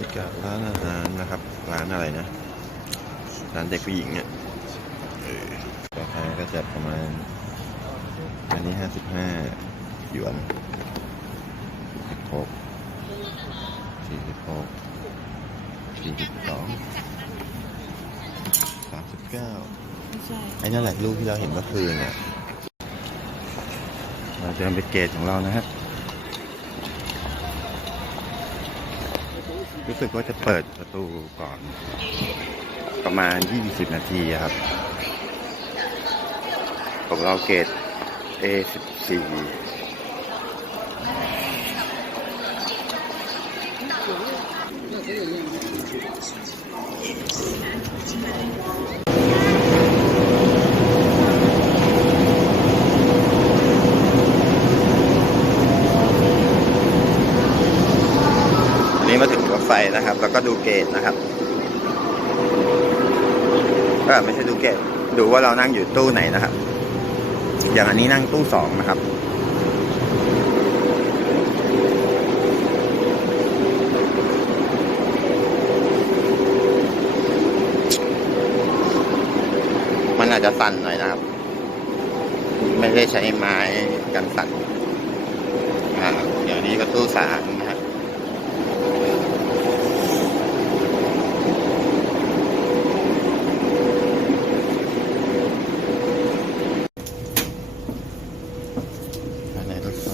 รยากาศร้านอาหารนะครับ ร้านอะไรนะ ร้านเด็กผู้หญิงเนี่ยราคาก็จะประมาณ อันนี้ห้าสิบห้าหยวนสิบหกสี่สิบหกสี่สิบสองสามสิบเก้าไอ้นั่นแหละรูปที่เราเห็นเมื่อคืนเนี่ยเราจะเป็นเกตของเรานะฮะ รู้สึกว่าจะเปิดประตูก่อน ประมาณ 20 นาทีครับของเราเกต A14 อันนี้มาถึงรถไฟนะครับ แล้วก็ดูเกตนะครับก็ไม่ใช่ดูเกตดูว่าเรานั่งอยู่ตู้ไหนนะครับ อย่างอันนี้นั่งตู้สองนะครับมันอาจจะสั่นหน่อยนะครับ ไม่ได้ใช้ไม้กันสั่นอ่าอย่างนี้ก็ตู้สามนะครับ ภายในรถไฟ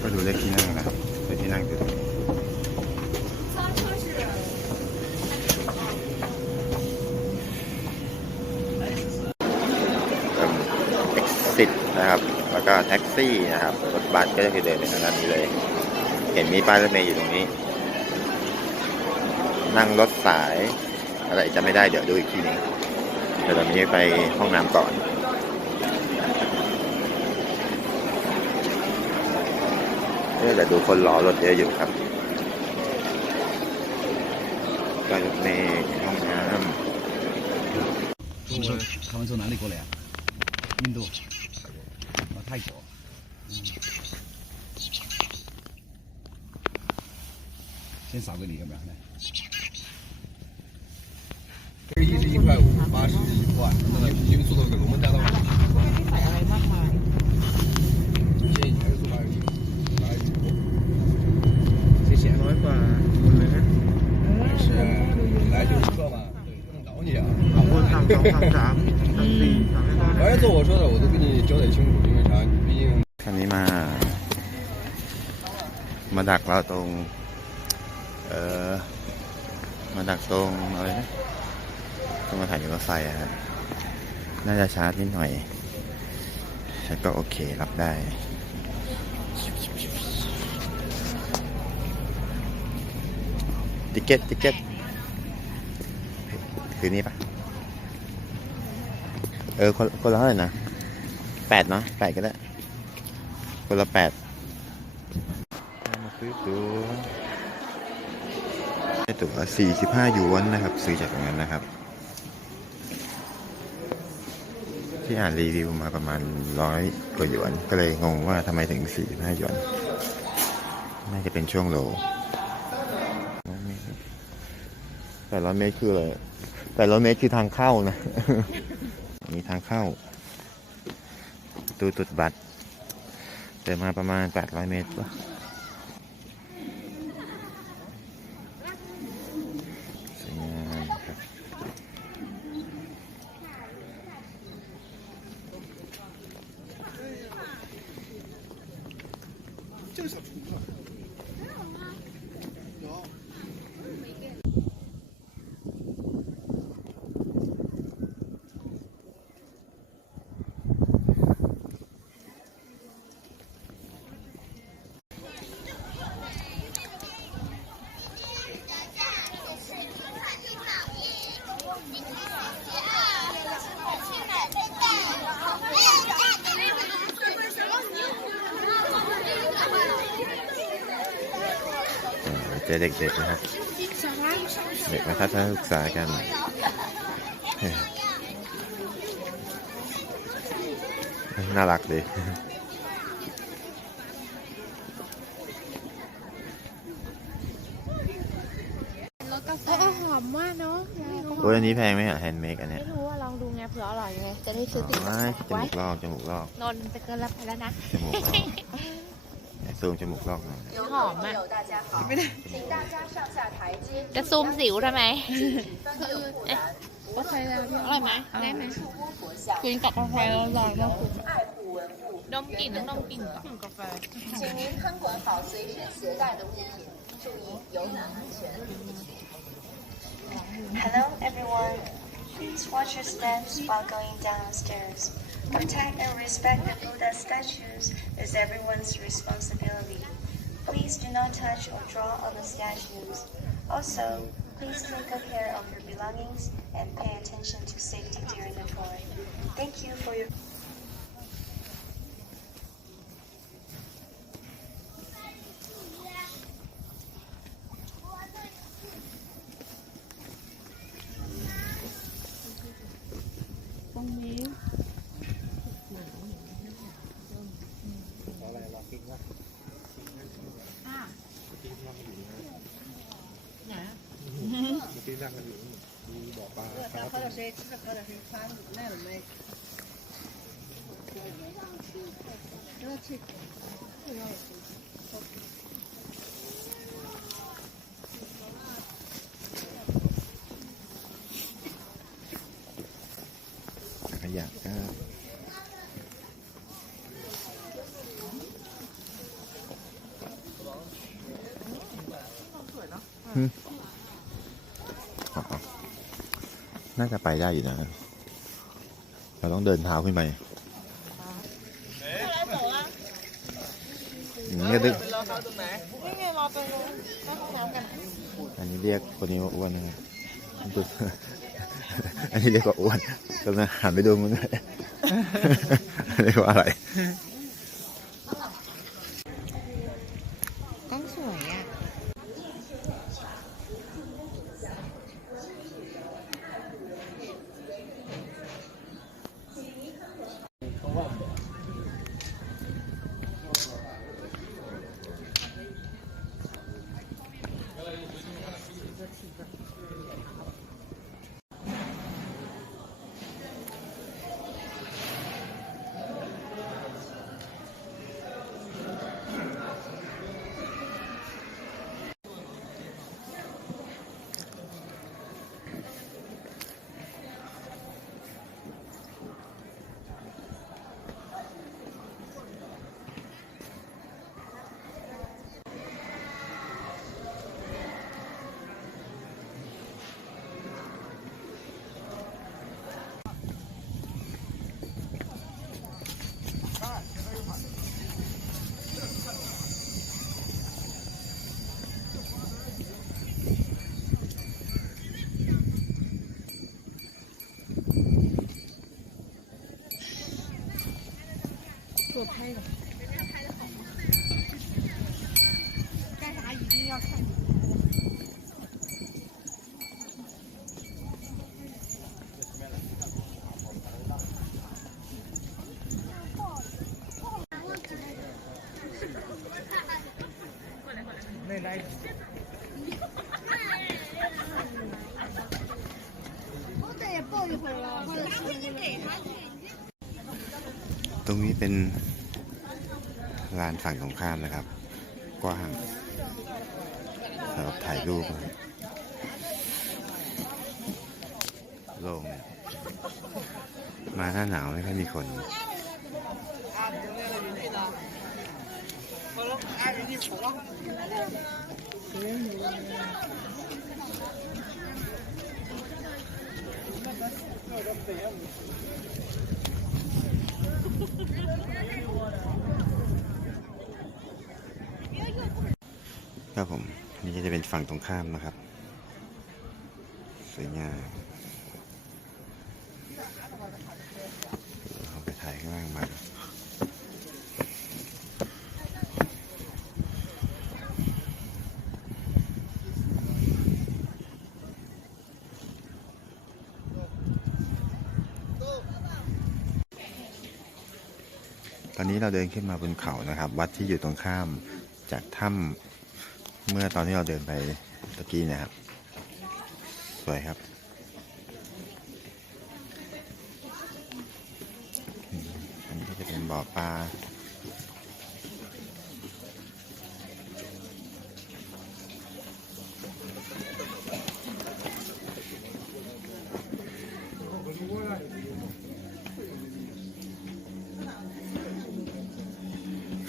ก็ดูเลขที่นั่งนะครับเลขที่นั่งอยู่ตรงนี้เอิ่ม exit นะครับ แล้วก็แท็กซี่นะครับ รถบัสก็จะคือเดินไปทางด้านนี้เลย เห็นมีป้ายรถเมย์อยู่ตรงนี้ นั่งรถสายอะไรจะไม่ได้เดี๋ยวดูอีกทีหนึงเดี๋ยวตอนนี้ไปห้องน้ำก่อน นี่แต่ดูคนรอรถเยอะอยู่ครับก็รถเมล์ห้องน้ 他们说他们从哪里过来啊？印度， 啊泰国。嗯先扫给你要不要？来，这个一是一块五，八十一块，那个已经做到个龙门大道， มาดักเราตรง เออมาดักตรงอะไรนะตรงสถานีรถไฟอะครับน่าจะช้านิดหน่อยแต่ก็โอเครับได้ติเก็ตติเก็ตคือนี่ปะเออ คนคนละเท่าไหร่นะแปดเนาะแปดก็ได้ คนละแปด ซื้อตัวได้ตั๋ว45หยวนนะครับซื้อจากตรงนั้นนะครับ ที่อ่านรีวิวมาประมาณร้อยกว่าหยวน ก็เลยงงว่าทำไมถึง45หยวน น่าจะเป็นช่วงโลแต่ร้อยเมตรคืออะไรแต่ร้อยเมตรคือทางเข้านะมีทางเข้าตูตุดบัตรเดินมาประมาณ 800 เมตรปะสวยงามครับ เออ เจอเด็กๆนะครับ เด็กมาทัศนศึกษากันเออน่ารักดีกาแฟเออหอมมากเนาะโอ้ยอันนี้แพงไหมอะแฮนด์เมดอันเนี้ยไม่รู้ว่าลองดูไงเผื่ออร่อยไงจะได้ซื้อติดอ๋อจมูกลอกจมูกลอกนนท์จะเกินรับไปแล้วนะจมูกลอกไหน ซูมจมูกลอกหน่อย หอมอ่ะจะซูมสิวทำไม ก็ใช้แล้ว อร่อยไหมได้ไหม กินกับกาแฟอร่อยมาก ดมกลิ่นต้องดมกลิ่นก่อน กาแฟ 请您看管好随身携带的物品，注意游览安全。 Hello everyone. Please watch your steps while going downstairs. Protect and respect the Buddha statues is everyone's responsibility. Please do not touch or draw on the statues. Also, please take good care of your belongings and pay attention to safety during the tour. Thank you for your ั่งอยู่นะหนาเมื่อกี้นั่ น่าจะไปได้อยู่นะ เราต้องเดินเท้าขึ้นไปอย่างนี้ก็ดึกรอเขาตรงไหนนี่ไงรอตรงนู้นเข้าห้องน้ำกันอันนี้เรียกคนนี้ว่าอ้วนนะครับตุ๊ดอันนี้เรียกว่าอ้วนกำลังหันไปดูมันด้วยเรียกว่าอะไร 给我拍的干啥一定要看过来过来过来来我再也抱一会儿了我拿回去给他去。 ตรงนี้เป็นลานฝั่งตรงข้ามนะครับ กว้างสำหรับถ่ายรูปโล่งมาหน้าหนาวไม่ค่อยมีคน ครับผม นี่จะเป็นฝั่งตรงข้ามนะครับ สวยงามเอาไปถ่ายข้างล่างมา ตอนนี้เราเดินขึ้นมาบนเขานะครับ วัดที่อยู่ตรงข้ามจากถ้ำเมื่อตอนที่เราเดินไปตะกี้นะครับ สวยครับ อันนี้ก็จะเป็นบ่อปลา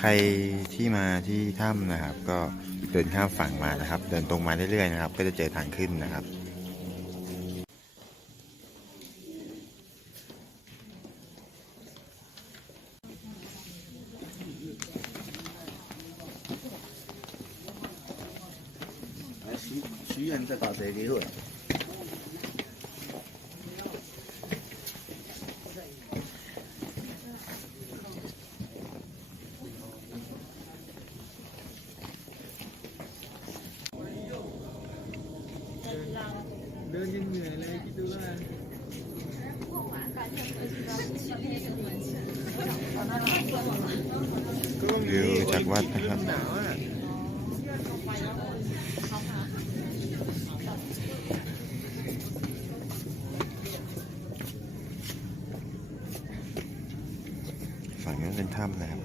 ใครที่มาที่ถ้ำนะครับ ก็เดินข้ามฝั่งมานะครับ เดินตรงมาเรื่อยๆนะครับ ก็จะเจอทางขึ้นนะครับ 徐徐远在打谁给我？ วิวจากวัดนะครับฝั่งนั้นเป็นถ้ำนะครับ